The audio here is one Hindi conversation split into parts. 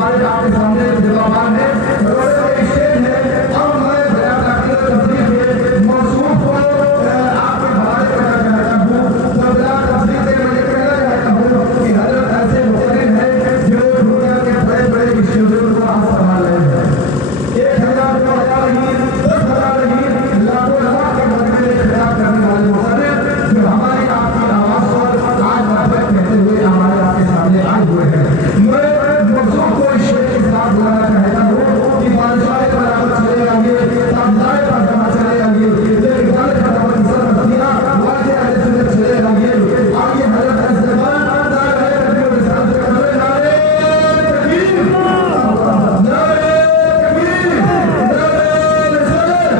हमारे आपके सामने जवाबान है, बड़े स्टेज है। अब मैं बयान आपकी तस्वीर के मौसूफ को आपके हवाले करना चाहता हूँ। तो बयान तस्वीर से मुझे कहना चाहता हूँ कि हजरत ऐसे मुकर्रिम है जो दुनिया के बड़े बड़े इंस्टीट्यूट को आप संभाल रहे हैं। 1000 2000 नहीं, 10,000 नहीं, लाखों लाख के मजमे में खिताब करने वाले मुकर्रिम जो हमारी आपकी आवाज पर आज बात कहते हुए हमारे आपके सामने आए हुए हैं। मैं मौसूफ को इस शेर के साथ बुलाना चाहता हूँ कि बादशाह पर चले आइए, ताजदार पर जमा चले आइए, देखभाल का दमन सर मदीना वाले अहले सुन्नत चले आइए। आइए हजरत अज़मान ताज है नबी और रिसालत के नारे नारे तकबीर, नारे तकबीर, नारे रिसालत, नारे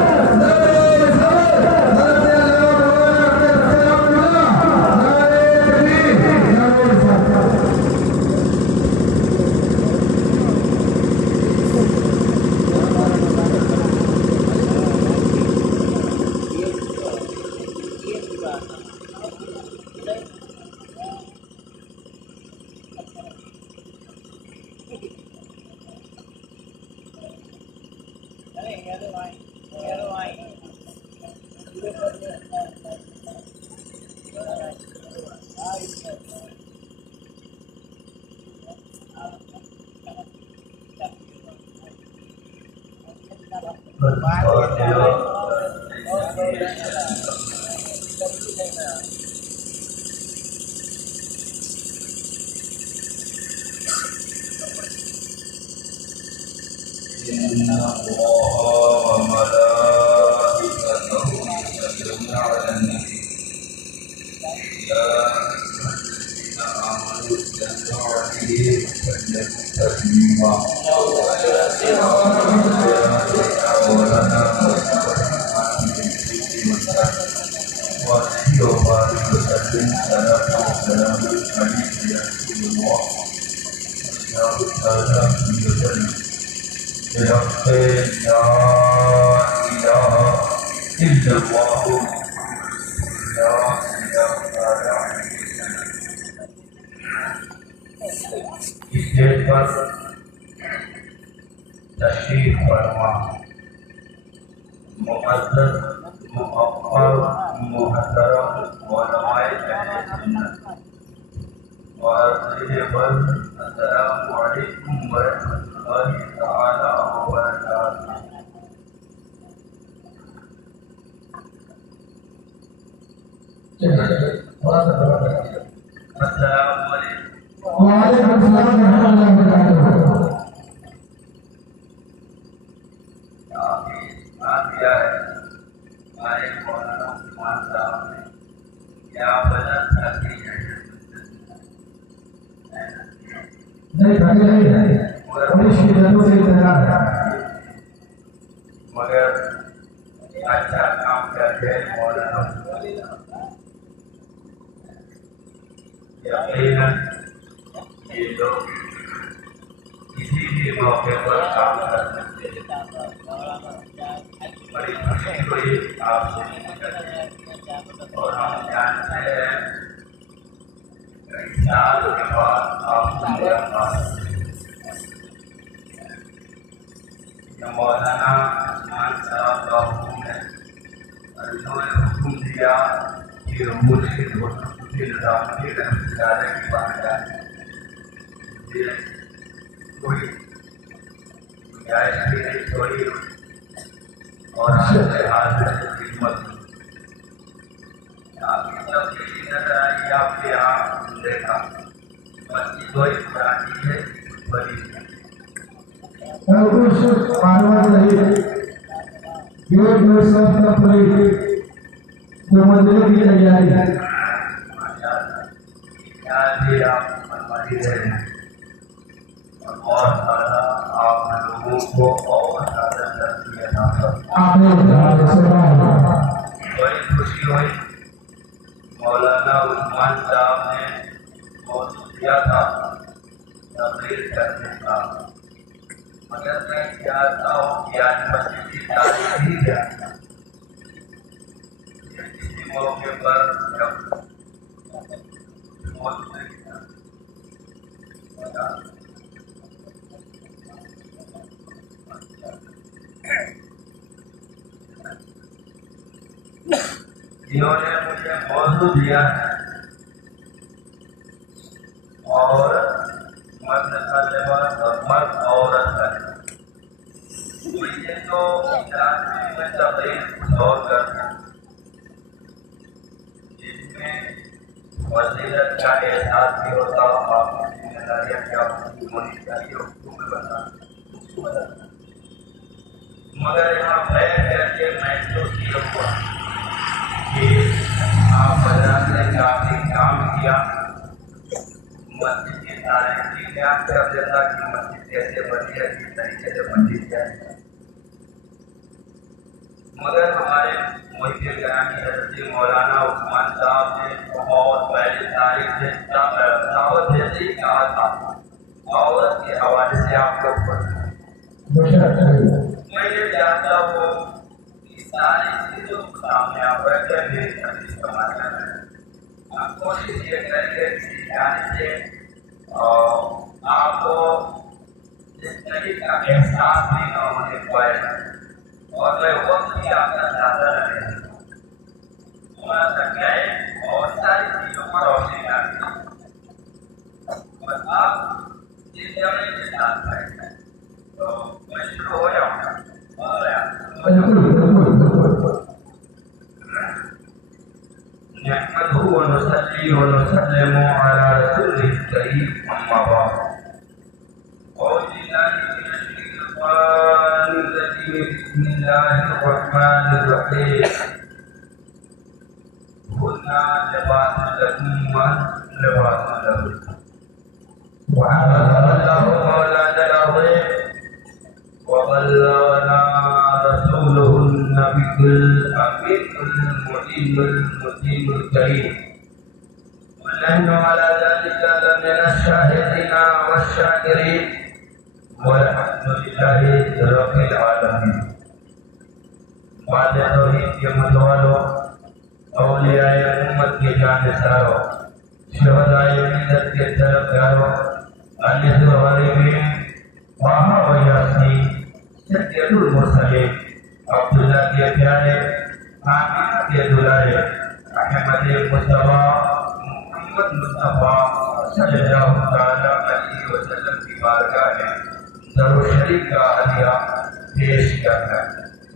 रिसालत, हज़रत अल्लाह मौलाना सलामुल्लाह, नारे तकबीर, नारे रिसालत। स्टेज पर तशरीफ फरमा मुअज़्ज़ज़ मुअक्कर मुहतरम उलमाए अहले सुन्नत व अज़ीज़ अस्सलामु अलैकुम व रहमतुल्लाहि तआला व बरकातुहू। अस्सलामु अलैकुम वालेकुम सलाम व रहमतुल्लाहि व बरकातुहू। दिया है हमारे मौलाना उस्मान साहब ने क्या वजह थकी है नहीं थकी नहीं है बड़ी शिद्दतों से तैयार है मगर अच्छा काम करते हैं मौलाना यकीनन ये लोग किसी भी मौके पर काम कर सकते हैं। बड़ी खुशी हुई आपसे और हम जानते हैं कई साल के बाद आपसे मुलाकात मौलाना उस्मान साहब का हुक्म है और उन्होंने हुक्म दिया कि मुझे निजामुद्दीन रहमतुल्लाह की बात है कोई गुंजाइश भी नहीं छोड़ी और हाजिर खिदमत आपकी तब्दीली नजर आई आपके यहाँ देखा बच्ची कोई पुरानी है बड़ी कुछ मालूम नहीं ये सब अपनी जो मंदिरों की तैयारी है आप फरमाई रहे हैं और आप लोगों को और ज्यादा बड़ी खुशी हुई। मौलाना उस्मान साहब ने मौजूद किया था तकरीर करने का मगर मैं चाहता हूँ कि आज मस्जिद की तारीफ ही जाए किसी मौके पर जब इन्होंने मुझे मौजू दिया है और मर्द का लिबास और मर्द औरत का मुझे तो में तकलीफ और करना जिसमें वसीयत का एहसास भी होता आपकी जिम्मेदारियाँ क्या होनी चाहिए उसको मैं बता मगर यहाँ बैठ करके महसूस ये हुआ कि आप बाजार ने काफी काम किया मस्जिद की सारे चीजें आप कर देता कि मस्जिद कैसे बनी है किस तरीके से बनी जाए मगर हमारे मुफ्ती गिरामी हज़रत मौलाना उस्मान साहब ने बहुत पहले तारीख से दावत जैसे ही कहा था औरत के हवाले से आप लोग पढ़ें मैं ये चाहता हूँ कि सारी चीजों को सामने आप रखें मेरी हदीस समाचार में आप कोशिश ये करेंगे कि जाने से आपको जिंदगी का एहसास भी न होने पाएगा और मैं वक्त भी आपका ज़्यादा रहे थोड़ा सा गए और सारी चीज़ों पर रोशनी डालती और आप जिस जगह के साथ बैठे तो मैं शुरू हो जाऊँगा नहमदहु व नुसल्ली व नुसल्लिमु अला रसूलिल करीम अम्मा बाद बिस्मिल्लाहिर्रहमानिर्रहीम हुन्ना लिबासुन लकुम व लिबासुन लहुन्ना वअल्लाहु मौलाना अज़ीम वबल्लगना रसूलुहुन नबियुल अमीनुल मुनीमुल मुतीमुल करीम वनहनु अला ज़ालिका लमिन अश-शाहिदीना वश-शाकिरीन वल्हम्दुलिल्लाहि रब्बिल आलमीन। वादे तौहीद के मतवालों, औलियाए उम्मत के जानसारों, शहदाए मिल्लत के तरफदारों, अल-ज़वालिमीन, वाहा व यासीन, सैयदुल मुरसलीन, अब्दुल्लाह के प्यारे, आमिना के दुलारे, अहमद मुस्तफा, मोहम्मद मुस्तफा सल्लल्लाहु तआला अलैहि वसल्लम की बारगाह में दरूद शरीफ का हदिया पेश करना है।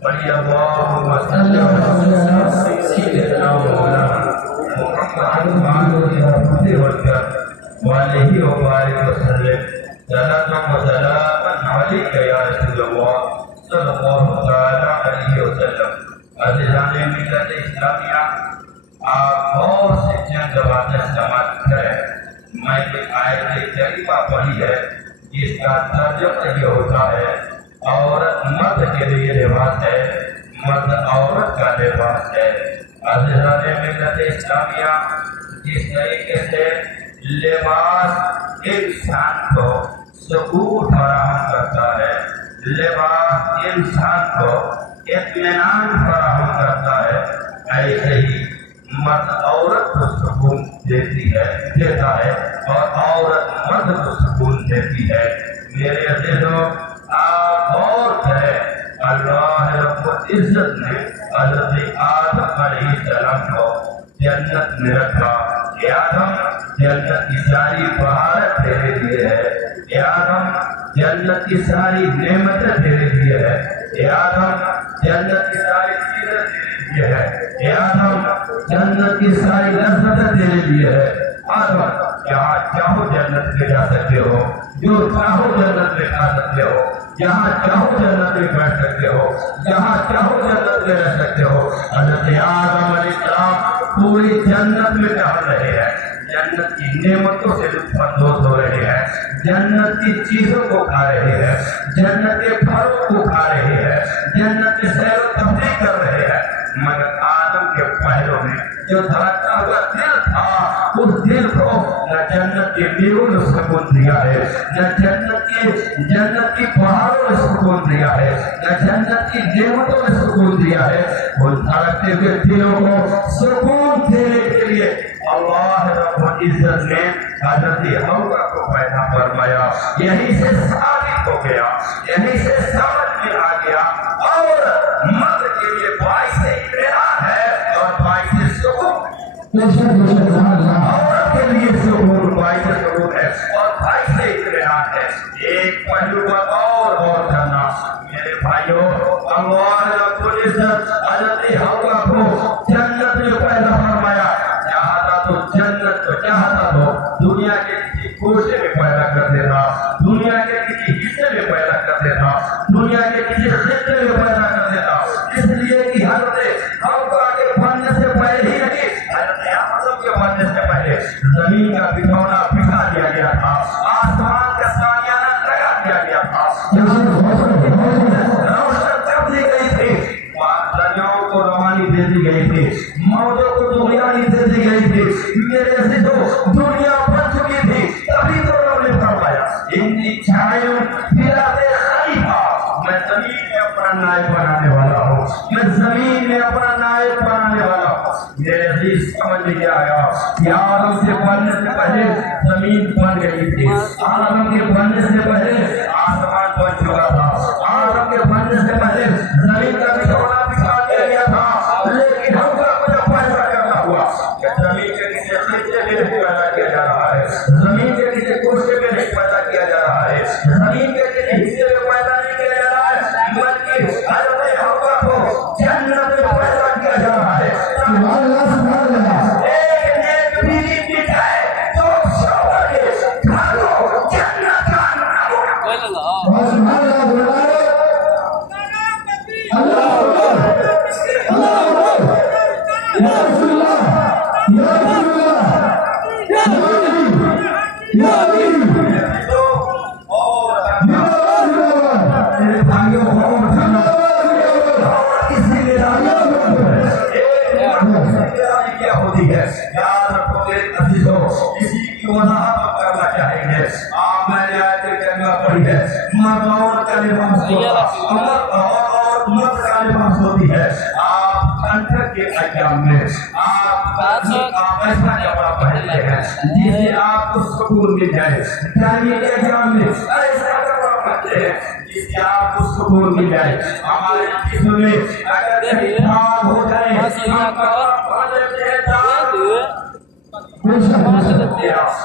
बड़ी अल्लाहुम्मा सल्ली अला सय्यिदिना मौलाना मुहम्मद वालिही व बारिक वसल्लम सलातन व सलामन अलैका या रसूलल्लाह सल्लल्लाहु तआला अलैहि वसल्लम। अज़ीज़ाने मिल्लत इस्लामिया, आप और से चंद बातें समाप्त करें। मैं एक आयत करीमा पढ़ी है जिसका तर्जुमा ये होता है औरत मर्द के लिए लिबास है, मर्द औरत का लिबास है। अज़ीज़ाने मिल्लत इस्लामिया, जिस तरीके से लिबास इंसान को सुकून फराहम करता है, लिबास इंसान को इत्मीनान फराहम करता है, ऐसे ही मर्द औरत को सुकून देता है और औरत मर्द को सुकून देती है। मेरे अज़ीज़ों, आप गौर करें, अल्लाह रब्बुल इज़्ज़त ने हज़रत आदम अलैहिस्सलाम को जन्नत में रखा। आदम, जन्नत की सारी बहारत तेरे लिए है। आदम, जन्नत की सारी नेमतें तेरे लिए है। आदम, जन्नत की सारी चीजें तेरे लिए है। आदम, जन्नत की सारी लज़्ज़तें तेरे लिए है। आदम, जहाँ चाहो जन्नत में जा सकते हो, जो चाहो जन्नत में खा सकते हो, जहाँ चाहो जन्नत में बैठ सकते हो, जहाँ चाहो जन्नत में रह सकते हो। हज़रत आदम अलैहिस्सलाम पूरी जन्नत में टहल रहे हैं, जन्नत की नेमतों से लुत्फ़अंदोज़ हो रहे हैं, जन्नत की चीजों को खा रहे हैं, जन्नत के फलों को खा रहे हैं, जन्नत की सैर व तफरीह कर रहे हैं। मगर आदम के पहलों में जो धड़कता हुआ दिल था, उस दिल को न जन्नत के मेवों ने सुकून दिया है, न जन्नत की पहाड़ों ने सुकून दिया है, न जन्नत की नेमतों ने सुकून दिया है। उन धड़कते हुए दिलों को सुकून देने के लिए अल्लाह रब्बुल इज़्ज़त ने हज़रत हव्वा को पैदा फरमाया। यहीं से साबित हो गया, यहीं से समझ में आ गया और मर्द के लिए बाइस इनाम है और बाइस औरत के लिए सुकून भाई से सुकून है और भाई से इत्मीनान है। एक पहलू पर और गौर करना मेरे भाइयों, अल्लाह रब्बुल इज्जत हज़रत हव्वा को जन्नत में पैदा फरमाया। चाहता तो जन्नत को चाहता तो दुनिया के किसी कोने में पैदा कर देता, दुनिया के किसी हिस्से में पैदा कर देता, दुनिया के किसी खित्ते में पैदा कर देता, इसलिए कि हज़रत हव्वा के बनने से पहले ही नहीं, हज़रत आदम के बनने से पहले जमीन का बिछौना बिछा दिया गया था, आसमान का सायाना लगा दिया गया था, रोशनी कर दी गई थी, दरियाओं को रवानी दे दी गई थी, मौजों को दुनियानी दे दी गई थी, मेरे से तो दुनिया बन चुकी थी, तभी तो उन्होंने फरमाया इनकी छायों फिराते खलीफा, मैं जमीन में अपना नायब बनाने वाला हूँ, मैं जमीन में अपना नायब बनाने वाला हूँ। मेरे अजीज समझ में आया कि आदम के बनने से पहले जमीन बन गई थी, आदम के बनने से पहले आसमान बन चुका था, आदम के बनने से पहले जमीन का बिछौना बिछा दिया गया था, लेकिन हव्वा को जब पैदा करना हुआ कि जमीन के किसी खित्ते में नहीं पैदा किया जा रहा है, जमीन के किसी कोने में नहीं पैदा किया जा रहा है, जमीन के किसी हिस्से में पैदा नहीं किया जा रहा है, बल्कि हज़रत हव्वा को जन्नत में पैदा किया जा रहा है। एक नेक बीवी मिल जाए तो शौहर के घर को जन्नत का नाम होगा। क्या होती है याद रखो मेरे अजीजों, इसी की वजाहत हम करना चाहेंगे। मैंने आयत करीमा पढ़ी है, मर्द और का लिबास होता, और मर्द का लिबास होती है। आप ठंड के अय्याम में आप ऐसा कपड़ा पहनते हैं जिससे आपको सुकून मिल जाए, गर्मी के अय्याम में ऐसा कपड़ा पहनते हैं जिससे आपको सुकून मिल जाए। हमारे जिस्म में अगर कहीं दाग हो जाए हम कपड़ा पहन लेते हैं,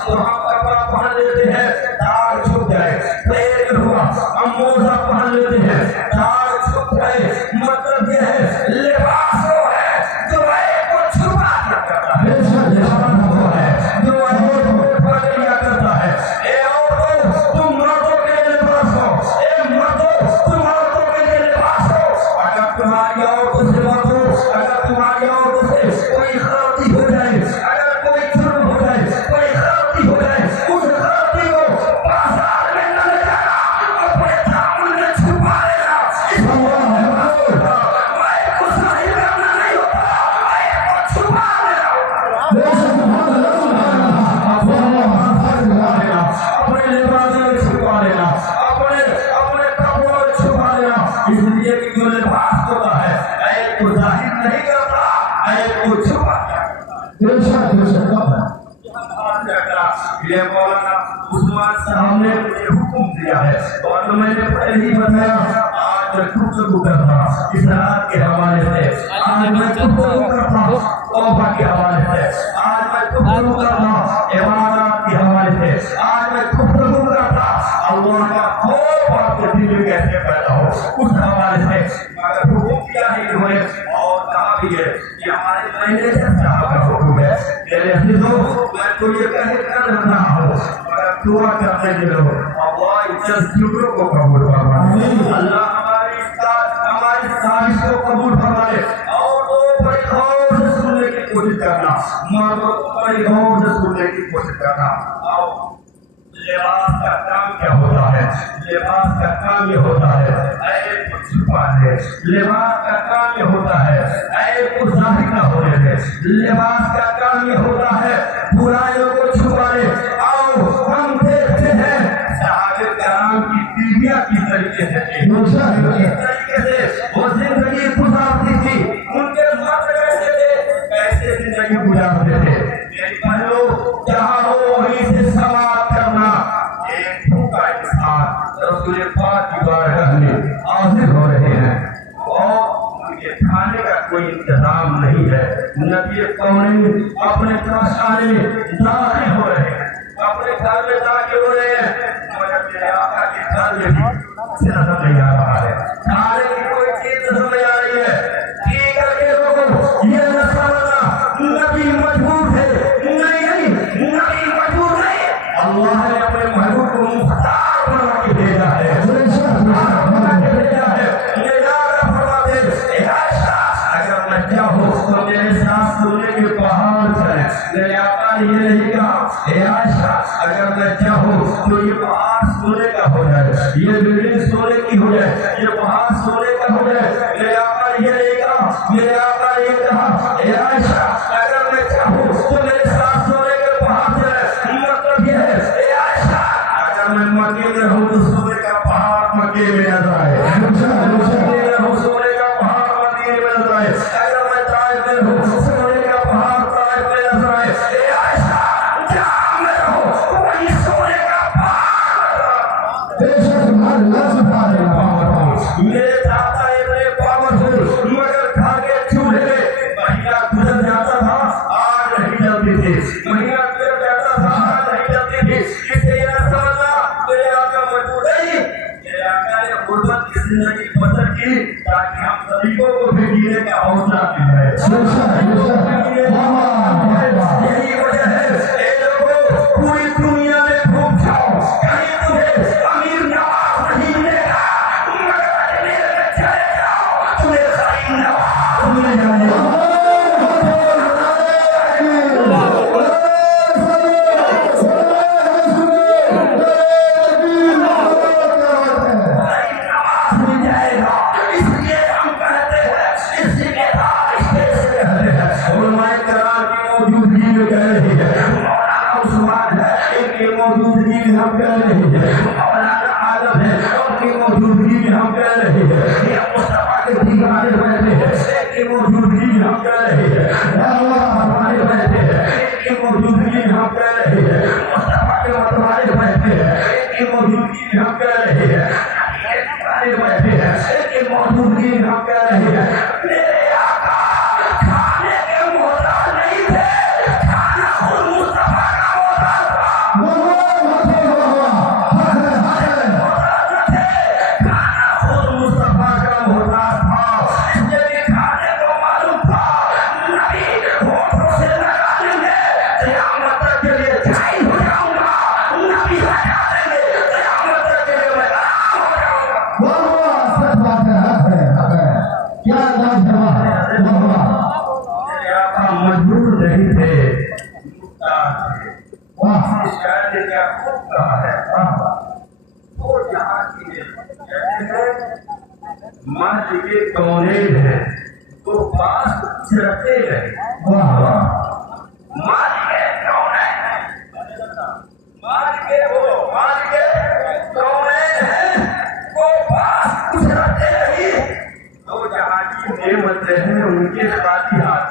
तो हम कपड़ा पहन लेते हैं दाग छुप जाए, पेट हुआ हम मोजा पहन लेते हैं दाग छुप जाए। मतलब यह है लिबास वो है जो एक को छुपा करता है, लिबास वो है जो एक को ढक लिया करता है। ए औरतों तुम मर्दों के लिए लिबास हो, ए मर्दों तुम औरतों के लिए लिबास हो। अगर तुम्हारी औरतों से मर्दों, अगर तुम्हारी औरतों से कोई गलती हो जाए, अगर कोई जुर्म हो जाए, कोई गलती हो जाए, उस गलती को बाजार में न ले जाना, अपने दामन में छुपा लेना। कुछ नहीं करना नहीं होता, छुपा लेना, अपने लिबास में छुपा लेना, अपने कपड़ों में छुपा लेना। इसलिए कि जो लिबास होता है ऐब को जाहिर नहीं करता, ऐब को छुपा ये मौलाना उस्मान साहब ने मुझे हुक्म दिया है और मैंने पहले ही बताया। आज मैं गुफ्तगू करता इस रात के हवाले से, आज मैं गुफ्तगू करता तौबा के हवाले से, आज मैं गुफ्तगू करता इबादत के हवाले से, आज मैं गुफ्तगू करता अल्लाह का खौफ आपके दिल में कैसे पैदा हो उस हवाले से। मगर हुक्म किया है इन्होंने और कहा भी है कि हमारे मैनेजर साहब का हुक्म है। मेरे अजीजों, मैं तो ये कह रहा हूँ मगर दुआ करने के लोग अल्लाह इस जुमलों को कबूल फरमाए, अल्लाह हमारी साजिश को कबूल फरमाए। और तो बड़ी गौर से सुनने की कोशिश करना, मर्दों को बड़ी गौर से सुनने की कोशिश करना। आओ, लिबास का काम क्या होता है? लिबास का काम ये होता है ऐब को छुपा दे, लिबास का काम ये होता है ऐब को जाहिर न होने दे, लिबास का काम ये होता है बुराइयों को छुपा दे। आओ हम देखते हैं सहाबे किराम की बीवियां किस तरीके से थी, किस तरीके से वो जिंदगी गुजारती थी, उनके मर्द कैसे थे, कैसे जिंदगी गुजारते थे। मेरी बहनों, जहाँ हो वहीं से समाप्त करना। एक भूखा इंसान रसूल पाक की बारगाह में हाजिर हो रहे हैं और उनके खाने का कोई इंतजाम नहीं है। नबी कौन अपने अपने खाने में दाखिल हो रहे हैं, अपने घर में दाखिल हो रहे हैं, मगर मेरे आका के घर में भी नजर नहीं आ रहा है, खाने की कोई चीज नजर नहीं आ रही है। ठीक करके लोगों ये न समझना नबी मजबूर थे, नहीं नबी मजबूर नहीं, अल्लाह ने अपने महबूब को मुख्तार बना के भेजा है, मेरे साथ सोने के पहाड़ चले। मेरे आका ने ये नहीं कहा हे आयशा अगर मैं चाहूँ तो ये पहाड़ सोने का हो जाए, ये बिल्डिंग सोने की हो जाए, ये पहाड़ सोने का हो जाए। मेरे आका ने ये नहीं कहा, मेरे आका ने ये कहा हे आयशा अगर मैं चाहूँ तो मेरे साथ सोने के पहाड़ चले। मतलब ये है हे आयशा अगर मैं मक्के में हूँ तो सोने का पहाड़ मक्के में नजर आए, सोने का पहाड़ मदीने में नजर आए, अगर मैं ताइफ में हूँ सोने का पहाड़ ताइफ में नजर आए। हे आयशा जहाँ मैं हूँ वही सोने का पहाड़। मेरे दादा इतने पावरफुल मगर खा के चूल्हे में महीना गुजर जाता था आग नहीं जलती थी, महीना गुजर जाता था आग नहीं जलती थी। इससे यह समझना मेरे आका मजबूर नहीं, मेरे आका ने गुर्बत की जिंदगी बसर की ताकि हम गरीबों को भी जीने का हौसला मिले। यही वजह है ए लोगों पूरी दुनिया में घूम जाओ कहीं तुम्हें अमीर नवाज नहीं मिलेगा, मगर अजमेर में चले जाओ तुम्हें गरीब नवाज मिलेगा। मौजूदगी में हम कह रहे हैं मौलाना आलम है उनकी मौजूदगी में हम कह रहे हैं मुस्तफा के दीवाने बैठे हैं इनकी मौजूदगी में हम कह रहे हैं हमारे बैठे हैं इनकी मौजूदगी में हम कह रहे हैं मुस्तफा के मतवाले बैठे हैं इनकी मौजूदगी में हम कह रहे हैं बैठे हैं इनकी मौजूदगी में हम कह रहे हैं मेरे आका खाने के मोहताज नहीं थे, खाना खुद मुस्तफा का मोहताज था। मजबूर नहीं थे, क्या खूब कहा है तो यहाँ की मर्द के कौने है तो पास रखते रहे मर्द के कौने मर्द के कौने है वो पास रखते रही तो जहाँ की नेमतें हैं उनके साथी हाथ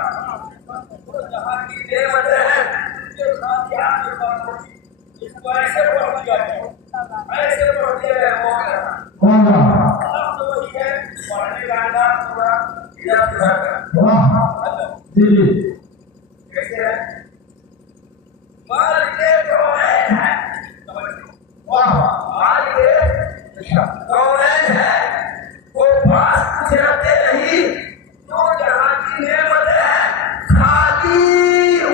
ऐसे पढ़ दिया पढ़ने का अंदाज पूरा कैसे है माल के कौन है वो पास रहते नहीं तो जहाँ की नेमत है खाली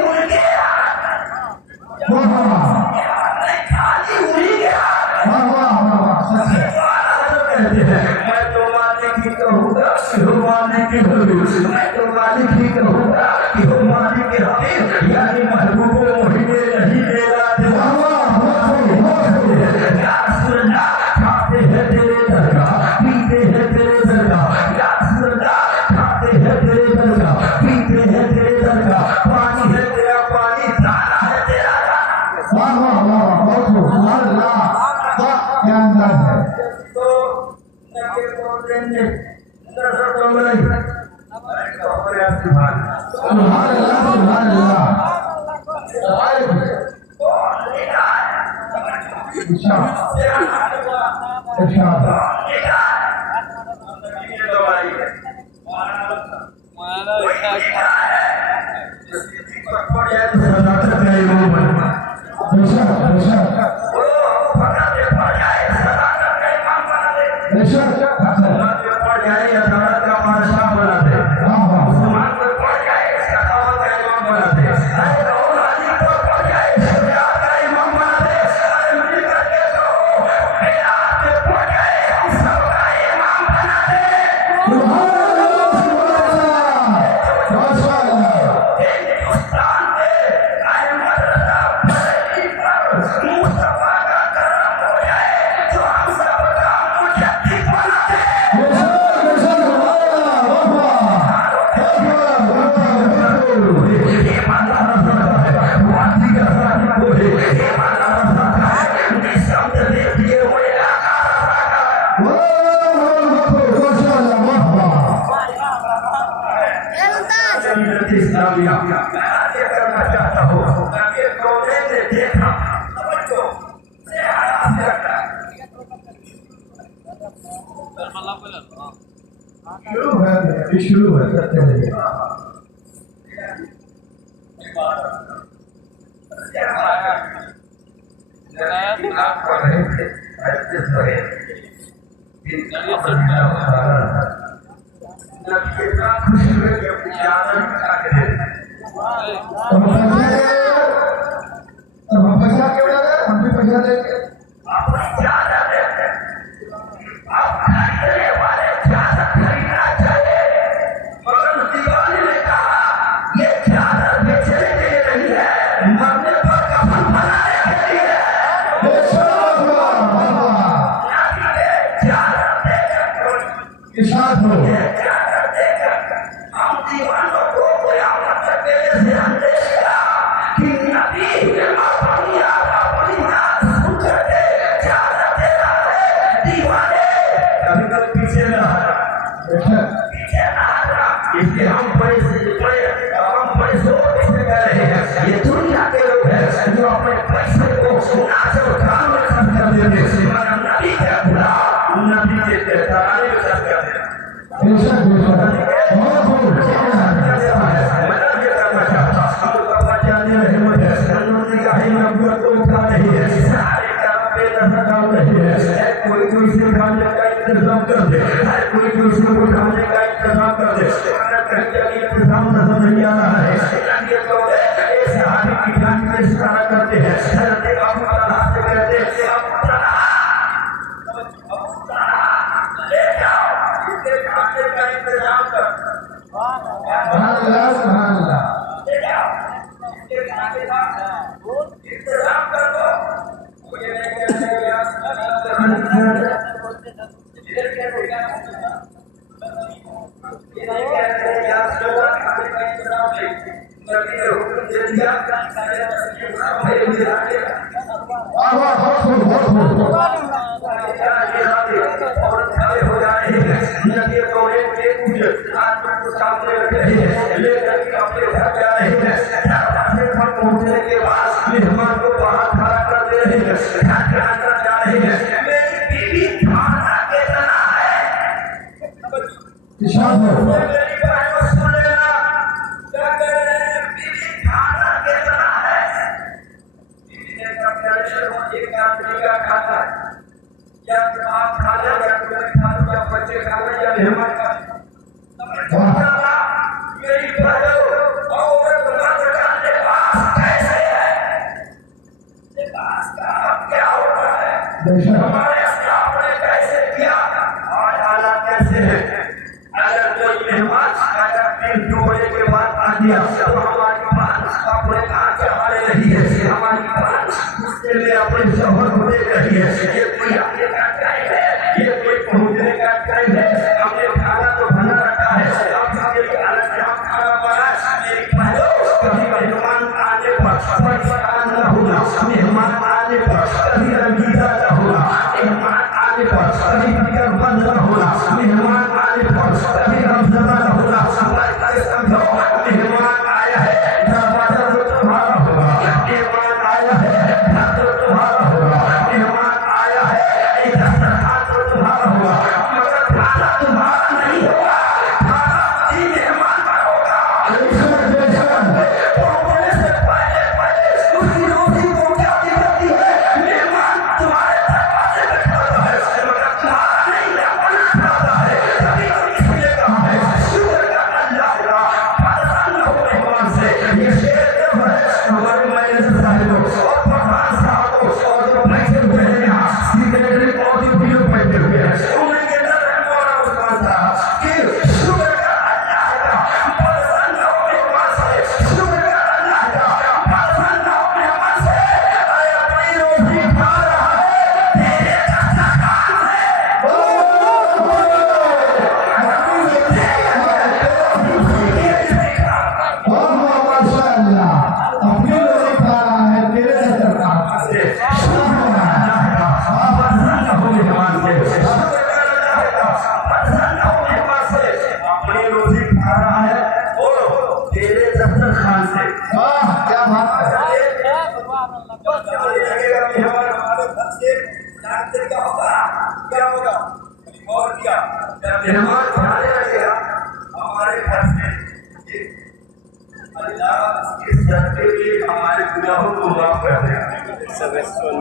उनके मैं तो मालिक ही कहूँगा मैं तो मालिक ही कहूँगा कि हो मालिक के हबीब यानी महबूब को महीने नहीं देगा खाते हैं तेरे दरगाह पीते हैं तेरे दरगाह खाते हैं तेरे दरगाह पीते हैं तेरे दरगाह पानी है तेरा पानी दाना है तेरा पड़ जाए तो सदाकत का इमाम बनना। वो फतह पे पड़ जाए सदाकत का इमाम बना दे, फतह पे पड़ जाए अदालत का बादशाह बना दे, मुसलमान पे पड़ जाए सखावत का इमाम बना दे, अरे राहुल गांधी पर पड़ जाए शरियत का इमाम बना दे, अरे मिल करके कहो मेरा पे पड़ जाए हम सबका इमाम बना दे। हिंदुस्तान में कायम मदरसा फैली पर मुस्तफा का करम हो जाए जो हम सबका मुजद्दिद बना दे। करना चाहता हूँ ताकि कोने ने देखा समझो शुरू है करते रहिए। आप पढ़ रहे थे खुश हुए कि अपनी आदत बचा के दे हम पैसा क्यों डाले, हम भी पैसा देंगे। अपनी ज्यादा देते आप खरीदने वाले ज्यादा खरीदना चाहिए, मगर दीवाने ने कहा ये ज्यादा बेचने के लिए नहीं है, मरने पर कफन बनाने के लिए है। ज्यादा देकर इशारा हो ज्यादा देकर हम दीवानों को क़यामत तक के लिए ध्यान देगा कि नबी अपनी बात सुन करके ज्यादा दे रहा है। दीवाने कभी कभी पीछे न हटना, इसलिए हम पैसों से कर रहे हैं। ये दुनिया के लोग हैं जो अपने पैसे को नाच और गान में खर्च कर देते हैं, मगर नबी के बुरा नबी के तारीफ में खर्च कर देते हैं। कोई से खाने का इंतजाम कर दे, कोई दूसरे को खाने का इंतजाम कर दे, कहीं जगह इंतजाम नजर नहीं आ रहा है। ऐसे हाथी की जान में इशारा करते हैं, हाथ कहते ले जाओ इसके खाने का इंतजाम कर, ले जाओ इसके खाने का इंतजाम कर दो। मुझे नहीं कहते पहुंचने के बाद मेहमान को बाहर खड़ा कर दे रहे हैं, जा रहे हैं। मेरी बीवी खाना कितना है, मेरी बहनों सुन लेना, क्या कह रहे हैं बीवी खाना कितना है। बीवी ने कहा एक आदमी का खाता है, या आप खा ले या तुम्हें खा लो या बच्चे खा ले या मेहमान खा ले। मेरी बहनों और तुम्हारे लिबास कैसे है, लिबास का क्या होता है, हमारे स्टाफ ने कैसे किया और हालात कैसे है। अगर कोई मेहमान अगर 2 बजे के बाद आ गया तो हमारी बात अपने कहाँ चढ़ाने रही है, हमारी बात उसके लिए अपने शहर को दे रही है। ये कोई आने का टाइम है, ये कोई पहुंचने का टाइम है। हमने खाना तो बना रखा है, अब मेरी हालत जहाँ खाना बना मेरी पहले कभी मेहमान आने पर परेशान न होना, मेहमान आने पर कभी रंगीला न होना, मेहमान आने पर कभी फिकर बंद न होना, मेहमान आने पर कभी रमजान न होना। समझो मेहमान आया है, दरवाजा तो तुम्हारा होगा, मेहमान आया है, घर तो तुम्हारा होगा, मेहमान आया है, दस्तरखान तो तुम्हारा होगा, मगर खाना तुम्हारा नहीं होगा, खाना ही मेहमान का होगा। पहुंचने से किया जब मेहमान खाने लगे हमारे घर से अल्लाह इस धरती के हमारे गुनाहों को माफ कर दे। सब सुन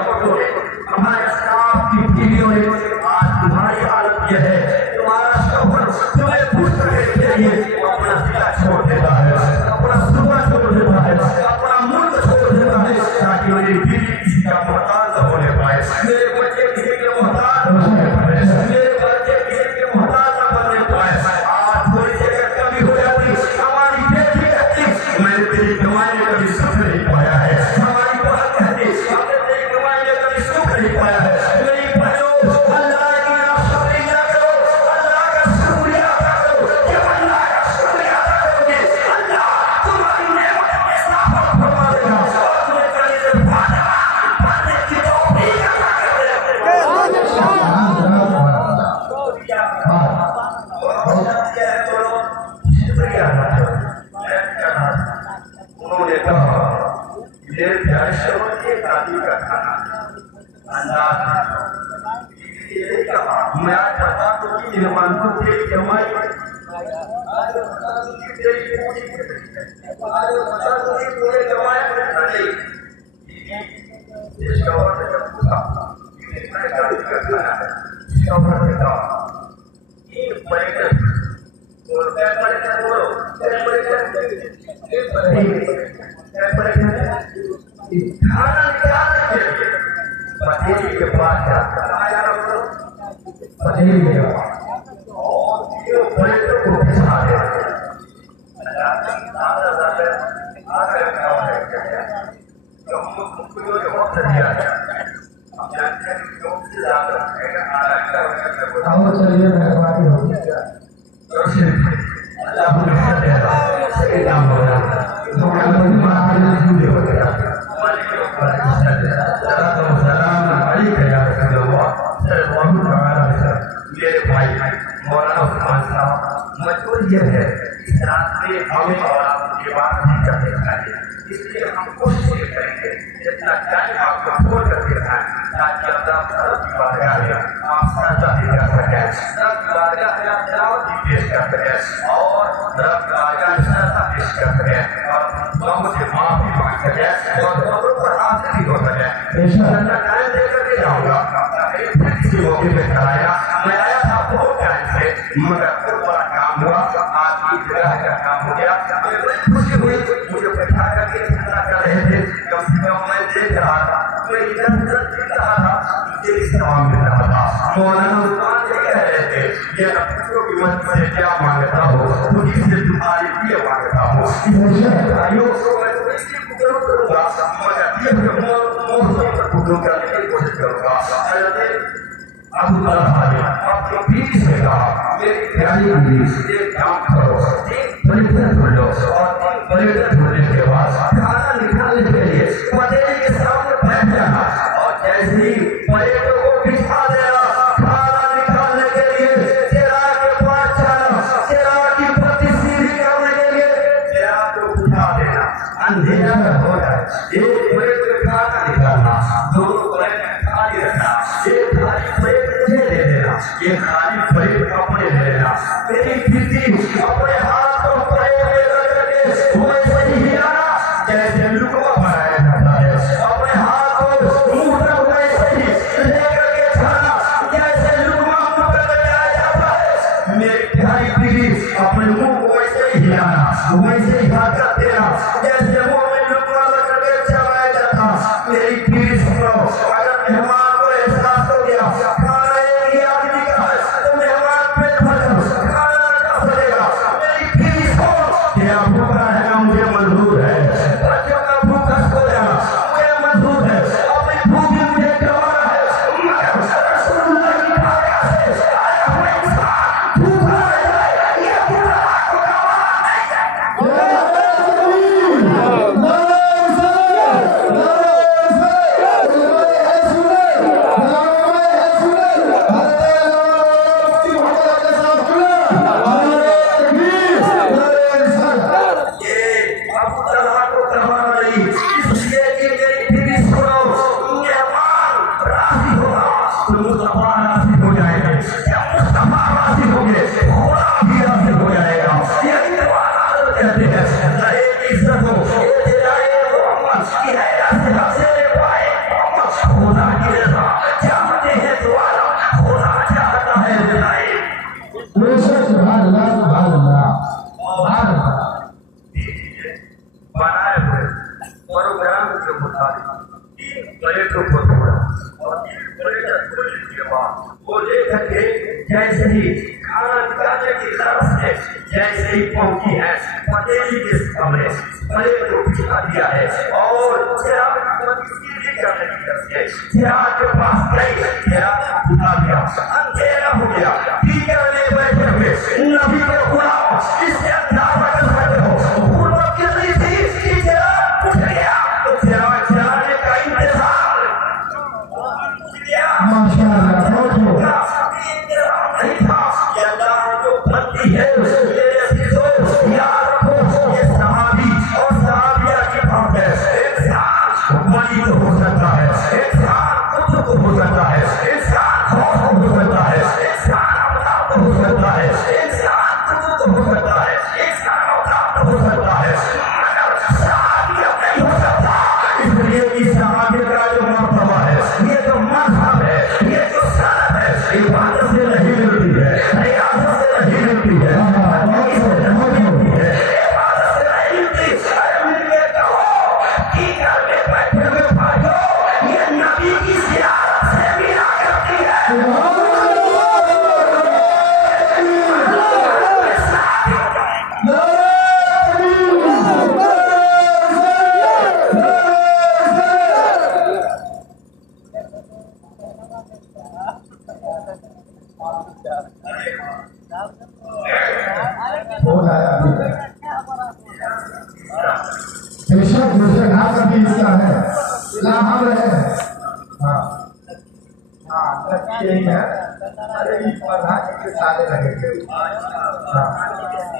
हमारे स्टाफ की टीमों ने आज तुम्हारी हालत यह है, तुम्हारा सफर हो सकता है सकता है, एक शांत हो सकता है, एक शांत हो सकता है, मगर शहादियत नहीं हो सकता। इसलिए इस शहादियत का जो मर्तबा है, ये जो मजहब है, ये जो सनद है, इबादत से नहीं मिलती है, रियासत से नहीं मिलती है, इससे नहीं मिलती है, इबादत से नहीं मिलती। मिलके कहो कि घर में बैठे हुए भाइयों, ये नबी की ज़ियारत से मिला करती है। बेशक बेशक आपका भी हिस्सा है, हम रहे यही है। अरे के साले लगे थे,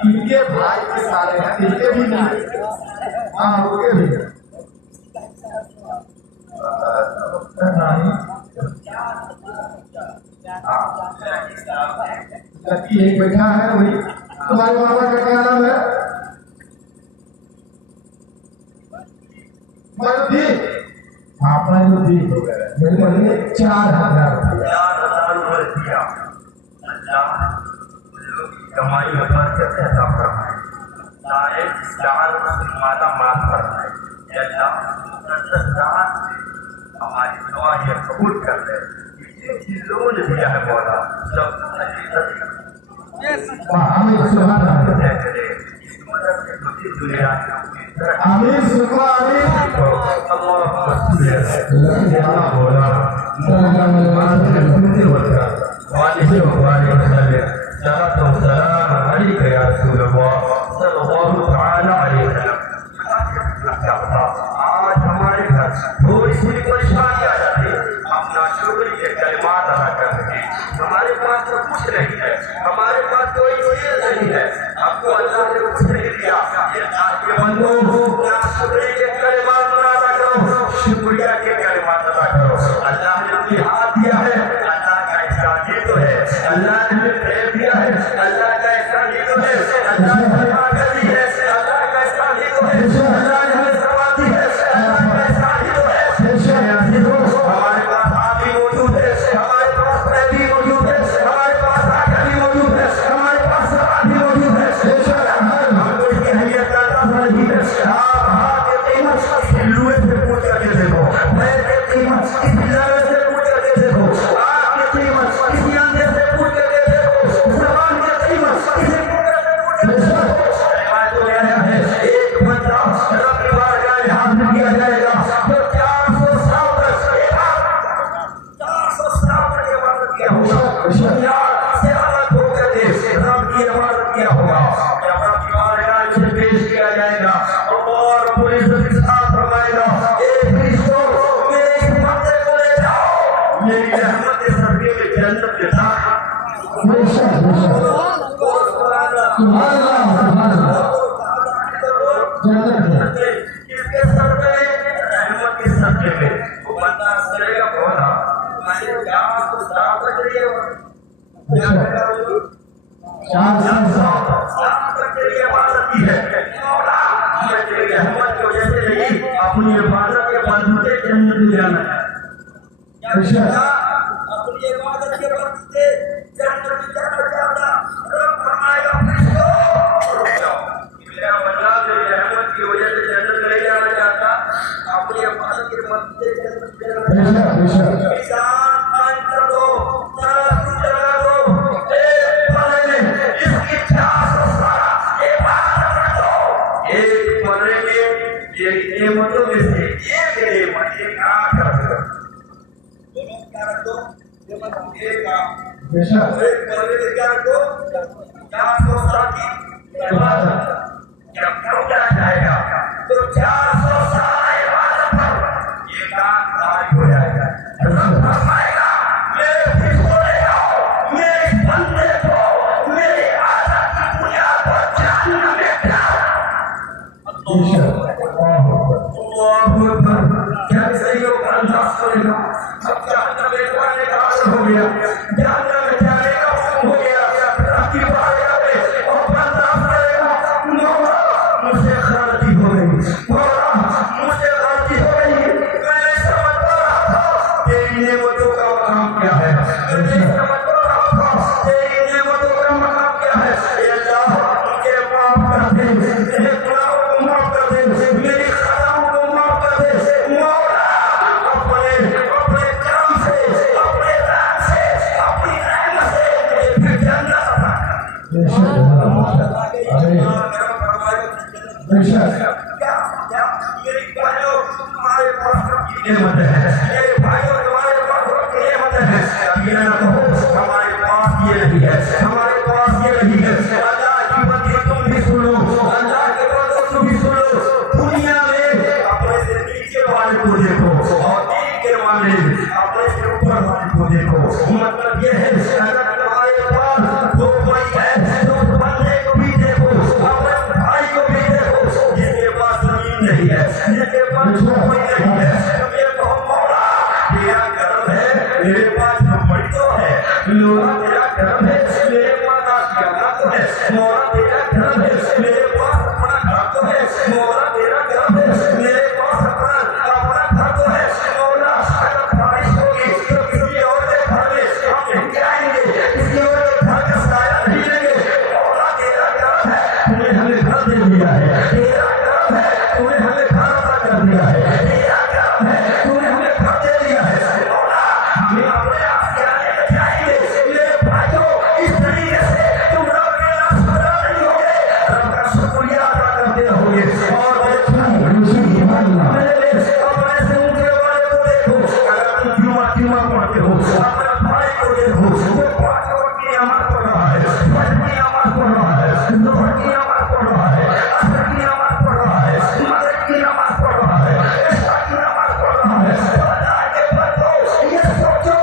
इनके भाई के साले हैं, इनके भी उनके भी लड़की एक बैठा है वही। तुम्हारे बाबा का क्या नाम है? मरुदी। हाँ मरुदी हो गए, मेरे लिए 4,000 रुपया। कमाई में बरकत अता फरमाए, सारे जान माला माल फरमाए। हमारी दुआ ये कबूल कर ले, ये चीजों ने दिया है मौला, सब आमीन सुभान अल्लाह। दुनिया आमीन सुभान आज हमारे घर थोड़ी सी परेशानी आ जाती है, अपना शुक्र के कलिमात अदा कर सके। हमारे पास तो कुछ नहीं है, हमारे पास कोई चीज नहीं है, आपको अल्लाह ने कुछ नहीं दिया। ये आपके बंदों को शुक्रिया के कलिमात अदा करो, शुक्रिया के कलिमात अदा करो। अल्लाह ने अपनी हाथ दिया है, अल्लाह का एहसान ही तो है, अल्लाह ने प्रेम दिया है, अल्लाह का एहसान ही तो है, अल्लाह ने हिफाजत दी है, अल्लाह का एहसान ही तो है, अल्लाह ने हमें सवाब दी है, अल्लाह का एहसान ही तो है। हमारे पास आदमी मौजूद है, हमारे पास पैदी मौजूद है, हमारे पास आखिरी मौजूद है, हमारे पास समाधि मौजूद है। हमको इसकी अहमियत का अंदाजा नहीं है। आप हाथ के कीमत लुए से पूछ करके देखो, पैर के कीमत इस बिलावे से पूछ करके देखो, आँख के कीमत इस आंधे से पूछ करके देखो, जबान के कीमत इसी मुंह से पूछ करके देखो। रिवायत में आया है, एक बंदा रब की बारगाह में हाजिर किया जाएगा तो 400 साल तक की इबादत किया होगा, से अलग होकर के रब की इबादत किया होगा। जब रब की बारगाह में पेश किया जाएगा और पूरी साथ फरमाएगा, एक फरिश्तों मेरे इस बंदे को ले जाओ, मेरी रहमत के सदके में जन्नत के साथ किसके सदके में? रहमत के सदके में। वो बंदा करेगा बोला, मैंने क्या आपको साफ रख रही है, अपनी इबादत के बंदे जन्नत में जाना है। अपनी इबादत के बंदे जन्नत में जाना, रब फरमाएगा मेरा बंदा मेरी रहमत की वजह से जन्नत में नहीं जाना चाहता, अपनी इबादत के बंदे जन्नत में जाना। नेमतों में से एक नेमत एक आँख रख दो, दोनों क्या रख दो? एक आँख, एक बंदे में क्या रख दो? 400 साल की इबादत। जब टूटा जाएगा तो 400 साल इबादत पर एक आँख खाली हो जाएगा। रब फरमाएगा मेरे फिर ले आओ, मेरे बंदे को मेरे आदत की बुनियाद पर जहन्नम में डालो। क्या सही हो अंदाज करेगा? अब जहन्नम में जाने का असर हो गया, जहन्नम में जाने का हुक्म हो गया। की बारिया में और बर्दाश्त करेगा। मौला मुझसे गलती हो गई, मौला मुझसे गलती हो गई, मैं नहीं समझ पा रहा था तेरी नेमतों का मकाम क्या है, मैं नहीं समझ पा रहा था तेरी नेमतों का मकाम क्या है। ए अल्लाह मुझे माफ कर दे, मेरे गुनाहों को माफ कर दे, मेरी खताओं को माफ कर दे। मौला अपने अपने काम से, अपने राज से, अपनी रहमत से मुझे फिर जन्नत अता क्या क्या मेरे भाइयों तुम्हारे पास की नेमत है, मेरे भाइयों तुम्हारे पास की नेमत है। ये ना कहो हमारे पास ये नहीं है, हमारे पास ये नहीं है। अल्लाह की बंदी तुम भी सुनो, अल्लाह के बंदो तुम भी सुनो। दुनिया में अपने से नीचे वाले को देखो और दीन के वाले अपने से ऊपर वाले को देखो। मतलब ये है अगर तुम्हारे पास दो भाई है तो बंदे को भी देखो, अपने भाई को भी देखो। जिसके पास जमीन नहीं है, जिसके पास कोई नहीं है, तुम ये कहो मौला तेरा करम है, मेरे पास नंबर तो है। मौला तेरा करम है, मेरे पास आशियाना तो है। मौला तेरा करम है, मेरे पास अपना घर तो है। मौला तेरा करम है, मेरे पास अपना घर तो है। मौला अगर बारिश होगी तो किसी और के घर में हम नहीं जाएंगे, किसी और के घर का साया नहीं लेंगे। मौला तेरा करम है, तूने हमें घर दे दिया है। तेरा करम है, तूने हमें घर अता कर दिया है। तेरा करम है, तूने हमें घर दे दिया है। मौला हमें अपने आशियाने में जाएंगे। मेरे भाइयों इस तरीके से तुम रब के नाशुक्र नहीं होगे, रब का शुक्रिया अदा करते रहोगे। और अपने से ऊंचे वाले को देखो, अगर तुम जुमा पढ़ते हो अपने भाई को देखो, वो 5 वक्त की नमाज पढ़ रहा है, फजर की नमाज पढ़ रहा है, जोहर की नमाज पढ़ रहा है, असर की नमाज पढ़ रहा है, मगरिब की नमाज पढ़ रहा है, इशा की नमाज पढ़ रहा है। अल्लाह के बंदो ये सोचो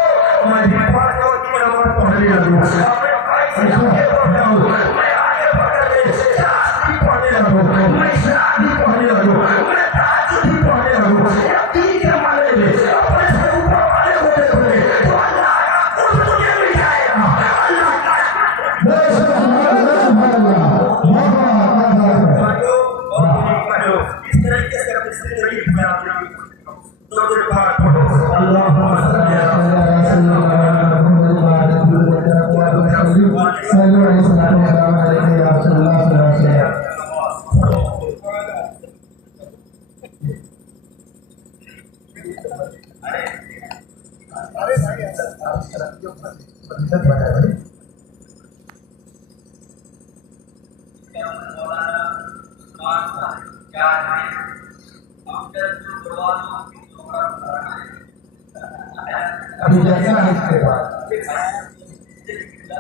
मैं भी 5 वक्त की नमाज पढ़ने लगूं, अपने भाई से आगे बढ़ जाऊं, मैं आगे बढ़ के शादी पढ़ने लगूं, मैं शादी पढ़ने लगूं, मैं ताजुद पढ़ने लगूं। यकीन के मामले में अपने से ऊपर वाले को देखोगे तो अल्लाह का कुछ तुझे मिल जाएगा। अल्लाह का भाइयों और भाइयों इस तरीके से अपनी जिंदगी में आप दो दिन बाद पढ़ो अल्लाहुम्मा सल्ली अभी जैसा है इसके बाद